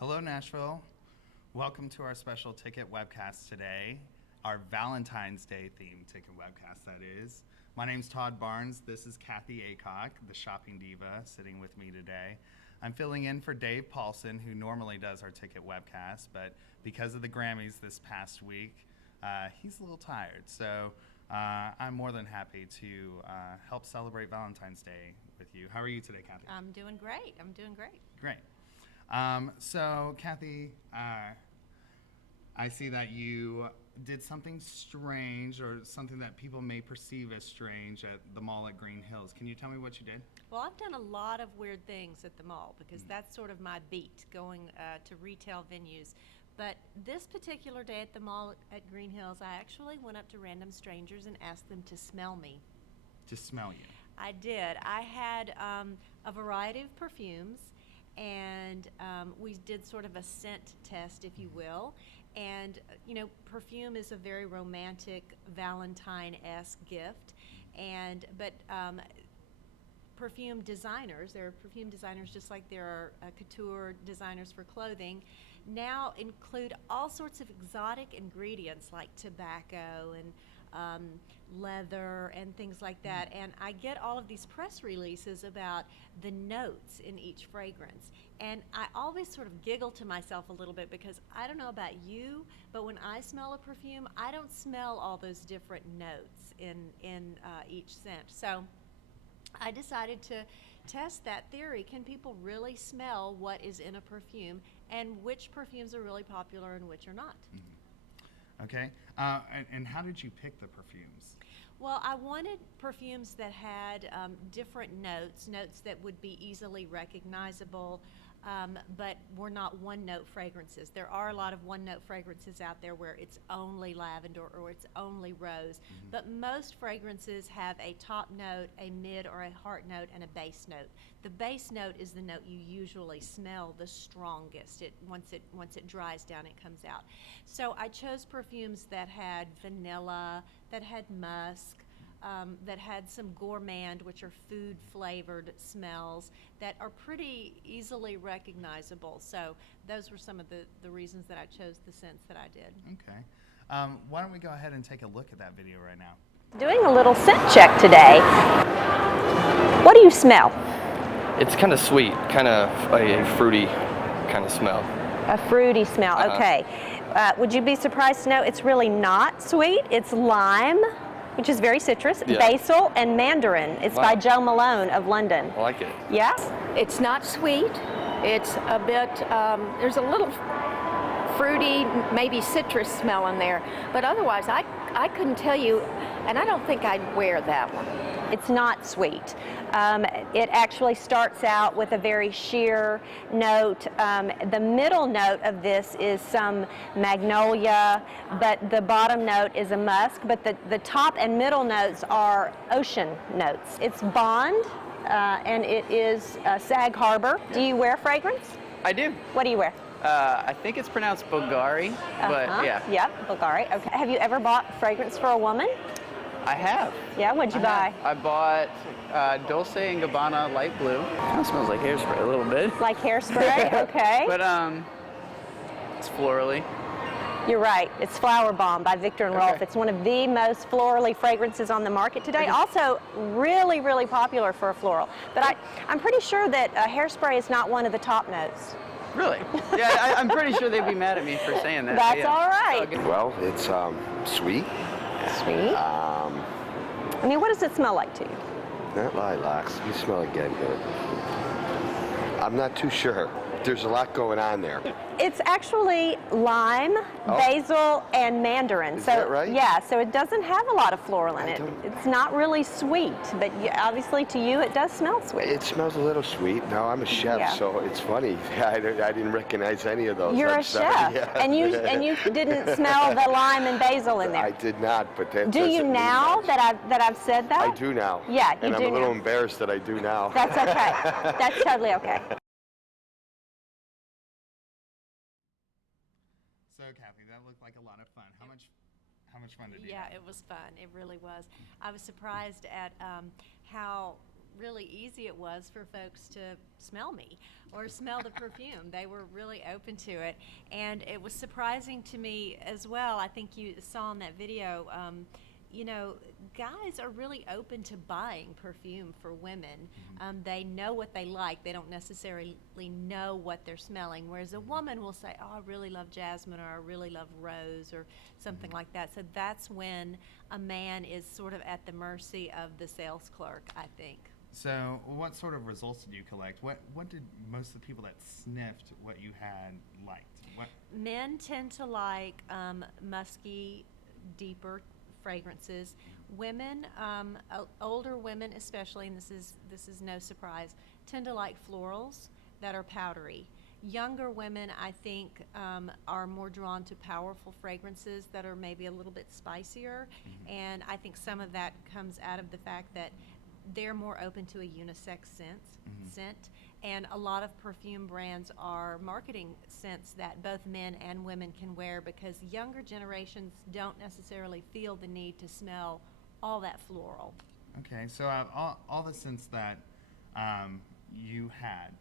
Hello, Nashville. Welcome to our special ticket webcast today, our Valentine's Day themed ticket webcast, that is. My name's Todd Barnes. This is Kathy Acock, the shopping diva, sitting with me today. I'm filling in for Dave Paulson, who normally does our ticket webcast, but because of the Grammys this past week, he's a little tired. So I'm more than happy to help celebrate Valentine's Day with you. How are you today, Kathy? I'm doing great. Great. So, Kathy, I see that you did something strange, or something that people may perceive as strange, at the mall at Green Hills. Can you tell me what you did? Well, I've done a lot of weird things at the mall because that's sort of my beat, going to retail venues. But this particular day at the mall at Green Hills, I actually went up to random strangers and asked them to smell me. To smell you. I did. I had a variety of perfumes, and we did sort of a scent test, if you will. And, you know, perfume is a very romantic, Valentine-esque gift. But perfume designers, there are perfume designers just like there are couture designers for clothing, now include all sorts of exotic ingredients like tobacco and leather and things like that. And I get all of these press releases about the notes in each fragrance. And I always sort of giggle to myself a little bit because I don't know about you, but when I smell a perfume, I don't smell all those different notes in each scent. So I decided to test that theory. Can people really smell what is in a perfume, and which perfumes are really popular and which are not? Mm-hmm. Okay. And how did you pick the perfumes? Well, I wanted perfumes that had different notes that would be easily recognizable, but were not one-note fragrances. There are a lot of one-note fragrances out there where it's only lavender or it's only rose, but most fragrances have a top note, a mid or a heart note, and a base note. The base note is the note you usually smell the strongest. Once it dries down, it comes out. So I chose perfumes that had vanilla, that had musk, that had some gourmand, which are food-flavored smells that are pretty easily recognizable. So those were some of the reasons that I chose the scents that I did. Okay. Why don't we go ahead and take a look at that video right now? Doing a little scent check today. What do you smell? It's kind of sweet, kind of a fruity kind of smell. A fruity smell, okay. Would you be surprised to know it's really not sweet? It's lime, which is very citrus, basil, and mandarin. It's by Joe Malone of London. I like it. Yeah? It's not sweet. It's a bit, there's a little fruity, maybe citrus smell in there. But otherwise, I couldn't tell you, and I don't think I'd wear that one. It's not sweet. It actually starts out with a very sheer note. The middle note of this is some magnolia, but the bottom note is a musk, but the top and middle notes are ocean notes. It's Bond, and it is Sag Harbor. Do you wear fragrance? I do. What do you wear? I think it's pronounced Bulgari, but yeah. Yep, Bulgari. Okay. Have you ever bought fragrance for a woman? I have. Yeah, what'd you buy? I bought Dolce & Gabbana Light Blue. It smells like hairspray a little bit. Like hairspray? Okay. But it's florally. You're right. It's Flower Bomb by Viktor and Rolf. It's one of the most florally fragrances on the market today. Also, really, really popular for a floral. But I'm pretty sure that hairspray is not one of the top notes. Really? Yeah, I'm pretty sure they'd be mad at me for saying that. That's all right. Well, it's sweet. Sweet. I mean, what does it smell like to you? Not lilacs. You smell again. I'm not too sure. There's a lot going on there. It's actually lime, basil, and mandarin. Is that right? Yeah, so it doesn't have a lot of floral in it. It's not really sweet, but obviously to you it does smell sweet. It smells a little sweet. No, I'm a chef, so it's funny. I didn't recognize any of those. You're a chef, yeah. and you didn't smell the lime and basil in there. I did not, but that do you now that I've said that? I do now. Yeah, you do now. And I'm a little embarrassed that I do now. That's okay. That's totally okay. So, Kathy, that looked like a lot of fun. How much fun did you have? Yeah, it was fun. It really was. I was surprised at how really easy it was for folks to smell me or smell the perfume. They were really open to it. And it was surprising to me as well. I think you saw in that video, you know, guys are really open to buying perfume for women. They know what they like. They don't necessarily know what they're smelling, whereas a woman will say, oh, I really love jasmine, or I really love rose, or something like that. So that's when a man is sort of at the mercy of the sales clerk, I think. So what sort of results did you collect? What did most of the people that sniffed what you had liked? What? Men tend to like musky, deeper fragrances. Women, older women especially, and this is no surprise, tend to like florals that are powdery. Younger women, I think, are more drawn to powerful fragrances that are maybe a little bit spicier, and I think some of that comes out of the fact that they're more open to a unisex scent, and a lot of perfume brands are marketing scents that both men and women can wear, because younger generations don't necessarily feel the need to smell all that floral. Okay, so all the scents that you had,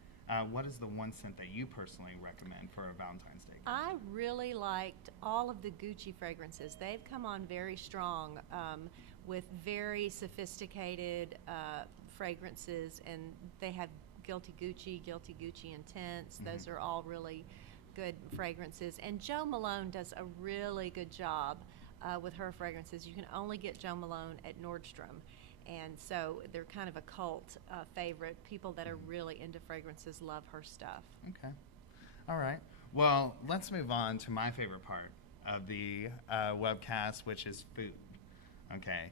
what is the one scent that you personally recommend for a Valentine's Day? I really liked all of the Gucci fragrances. They've come on very strong with very sophisticated fragrances, and they have Guilty Gucci Intense. Those are all really good fragrances. And Jo Malone does a really good job with her fragrances. You can only get Jo Malone at Nordstrom. And so they're kind of a cult favorite. People that are really into fragrances love her stuff. Okay. All right. Well, let's move on to my favorite part of the webcast, which is food. Okay.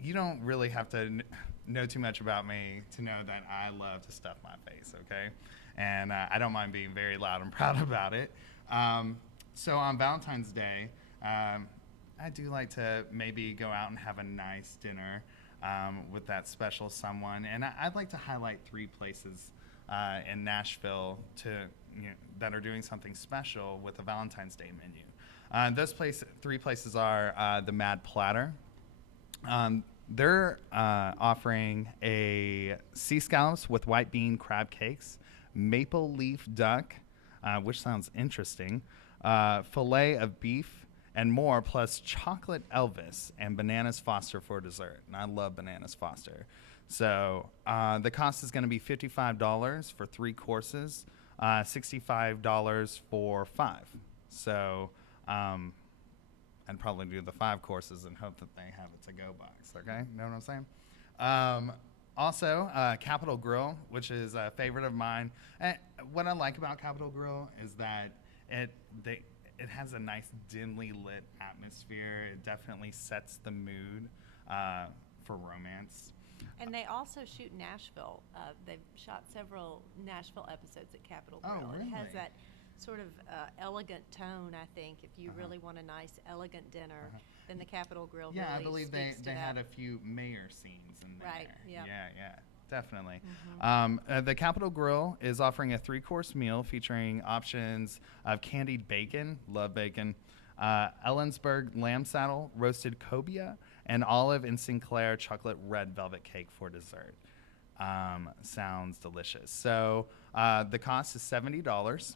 You don't really have to know too much about me to know that I love to stuff my face, okay? And I don't mind being very loud and proud about it. So on Valentine's Day, I do like to maybe go out and have a nice dinner with that special someone. And I'd like to highlight 3 places in Nashville that are doing something special with a Valentine's Day menu. Those 3 places are the Mad Platter. They're offering a sea scallops with white bean crab cakes, maple leaf duck, which sounds interesting, filet of beef, and more, plus chocolate Elvis and bananas Foster for dessert. And I love bananas Foster. So the cost is going to be $55 for 3 courses, $65 for 5. So I'd probably do the 5 courses and hope that they have a to-go box, okay? Know what I'm saying? Also, Capitol Grill, which is a favorite of mine. What I like about Capitol Grill is that it has a nice dimly lit atmosphere. It definitely sets the mood for romance. And they also shoot Nashville. They've shot several Nashville episodes at Capitol Grill. Oh, really? It has that sort of elegant tone, I think. If you really want a nice, elegant dinner, then the Capitol Grill really I believe they speaks to had that. a few mayor scenes in there. Right, yep. Yeah, definitely. The Capitol Grill is offering a 3-course meal featuring options of candied bacon, love bacon, Ellensburg lamb saddle, roasted cobia, and olive and Sinclair chocolate red velvet cake for dessert. Sounds delicious. So the cost is $70.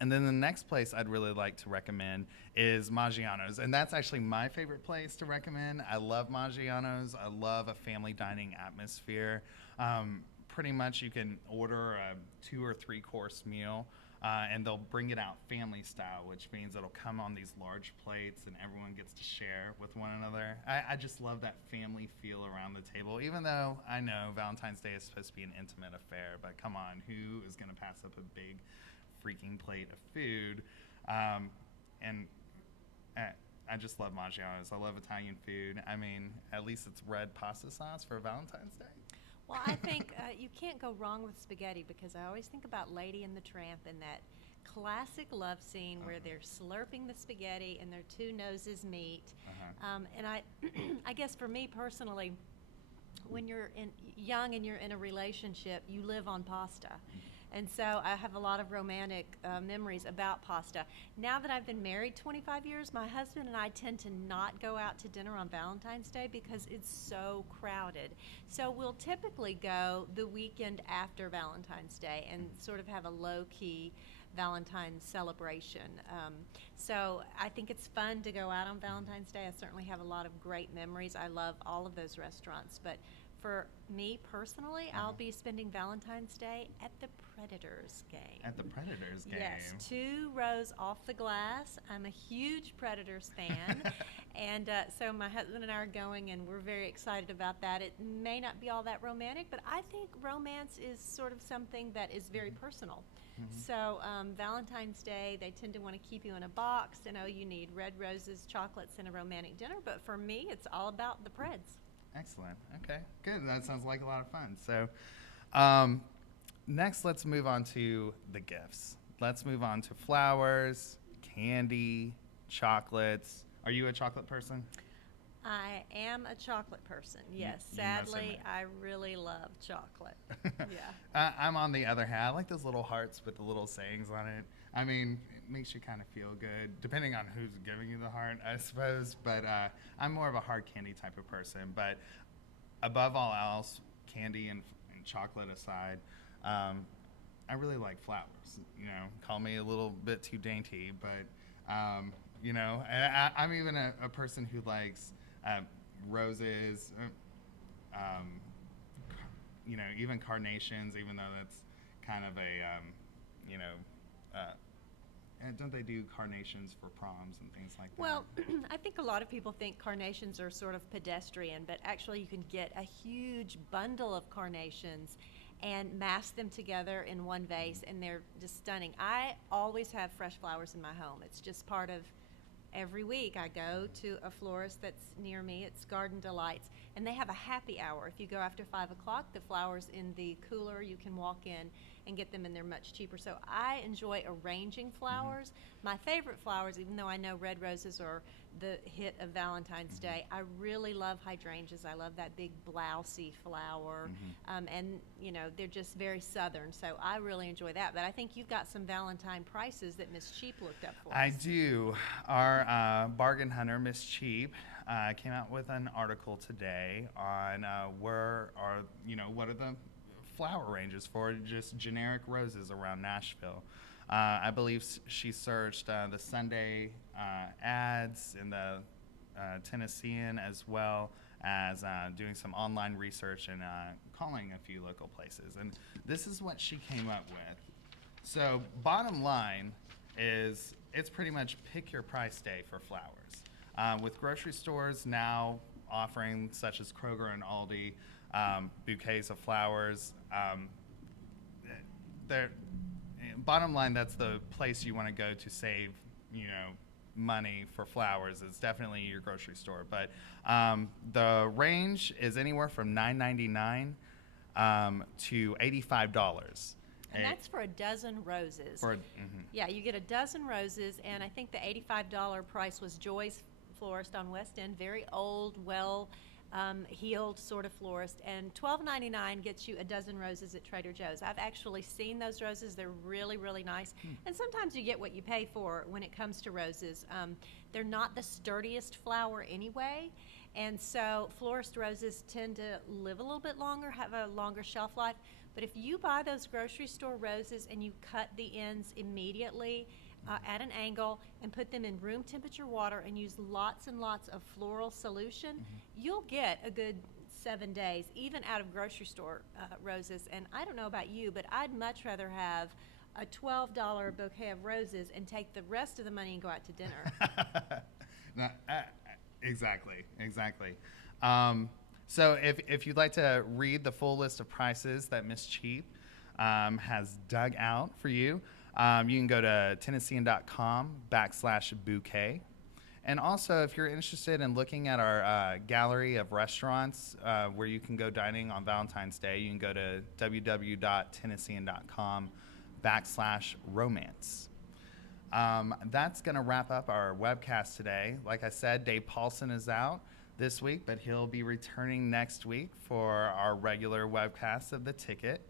And then the next place I'd really like to recommend is Maggiano's. And that's actually my favorite place to recommend. I love Maggiano's. I love a family dining atmosphere. Pretty much you can order a 2 or 3 course meal and they'll bring it out family style, which means it'll come on these large plates and everyone gets to share with one another. I just love that family feel around the table, even though I know Valentine's Day is supposed to be an intimate affair, but come on, who is gonna pass up a big freaking plate of food? And I just love Maggiano's. I love Italian food. I mean, at least it's red pasta sauce for Valentine's Day. Well, I think you can't go wrong with spaghetti, because I always think about Lady and the Tramp and that classic love scene where they're slurping the spaghetti and their 2 noses meet. And I guess for me personally, when you're young and you're in a relationship, you live on pasta. And so I have a lot of romantic memories about pasta. Now that I've been married 25 years, my husband and I tend to not go out to dinner on Valentine's Day because it's so crowded. So we'll typically go the weekend after Valentine's Day and sort of have a low-key Valentine's celebration. So I think it's fun to go out on Valentine's Day. I certainly have a lot of great memories. I love all of those restaurants. But for me personally, I'll be spending Valentine's Day at the Predators game. At the Predators game. Yes, 2 rows off the glass. I'm a huge Predators fan. And so my husband and I are going, and we're very excited about that. It may not be all that romantic, but I think romance is sort of something that is very personal. So Valentine's Day, they tend to want to keep you in a box. You need red roses, chocolates, and a romantic dinner. But for me, it's all about the Preds. Excellent. Okay, good. That sounds like a lot of fun. So next, let's move on to the gifts. Let's move on to flowers, candy, chocolates. Are you a chocolate person? I am a chocolate person, yes. You must Sadly, admit. I really love chocolate. Yeah. I'm on the other hand. I like those little hearts with the little sayings on it. I mean, it makes you kind of feel good, depending on who's giving you the heart, I suppose. But I'm more of a hard candy type of person. But above all else, candy and chocolate aside, I really like flowers. Call me a little bit too dainty, but I'm even a person who likes roses, even carnations, even though that's kind of don't they do carnations for proms and things like that? Well, I think a lot of people think carnations are sort of pedestrian, but actually you can get a huge bundle of carnations and mass them together in one vase, and they're just stunning. I always have fresh flowers in my home. It's just part of every week. I go to a florist that's near me. It's Garden Delights, and they have a happy hour. If you go after 5 o'clock, the flowers in the cooler, you can walk in and get them, and they're much cheaper. So I enjoy arranging flowers. My favorite flowers, even though I know red roses are the hit of Valentine's Day, I really love hydrangeas. I love that big blousey flower, and they're just very southern. So I really enjoy that. But I think you've got some Valentine prices that Miss Cheap looked up for us. I do. Our bargain hunter, Miss Cheap, came out with an article today on what are the flower ranges for just generic roses around Nashville. I believe she searched the Sunday ads in the Tennessean, as well as doing some online research and calling a few local places. And this is what she came up with. So bottom line is it's pretty much pick your price day for flowers. With grocery stores now offering, such as Kroger and Aldi, bouquets of flowers, bottom line, that's the place you want to go to save, money for flowers. It's definitely your grocery store. But the range is anywhere from $9.99 to $85. And that's for a dozen roses. Yeah, you get a dozen roses, and I think the $85 price was Joy's Florist on West End, very old, heeled sort of florist, and $12.99 gets you a dozen roses at Trader Joe's. I've actually seen those roses. They're really, really nice. And sometimes you get what you pay for when it comes to roses. They're not the sturdiest flower anyway, and so florist roses tend to live a little bit longer, have a longer shelf life. But if you buy those grocery store roses and you cut the ends immediately at an angle and put them in room temperature water and use lots and lots of floral solution, you'll get a good 7 days, even out of grocery store roses. And I don't know about you, but I'd much rather have a $12 bouquet of roses and take the rest of the money and go out to dinner. No, exactly. So if you'd like to read the full list of prices that Miss Cheap has dug out for you, you can go to Tennessean.com/bouquet. And also, if you're interested in looking at our gallery of restaurants where you can go dining on Valentine's Day, you can go to www.tennessean.com/romance. That's going to wrap up our webcast today. Like I said, Dave Paulson is out this week, but he'll be returning next week for our regular webcast of The Ticket.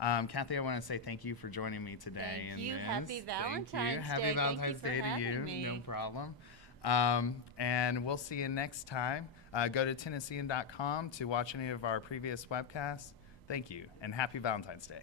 Kathy, I want to say thank you for joining me today. Thank in you. this. Happy Valentine's Thank you. Happy Day. Thank you Valentine's for Day to having you. me. No problem. And we'll see you next time. Go to Tennessean.com to watch any of our previous webcasts. Thank you, and happy Valentine's Day.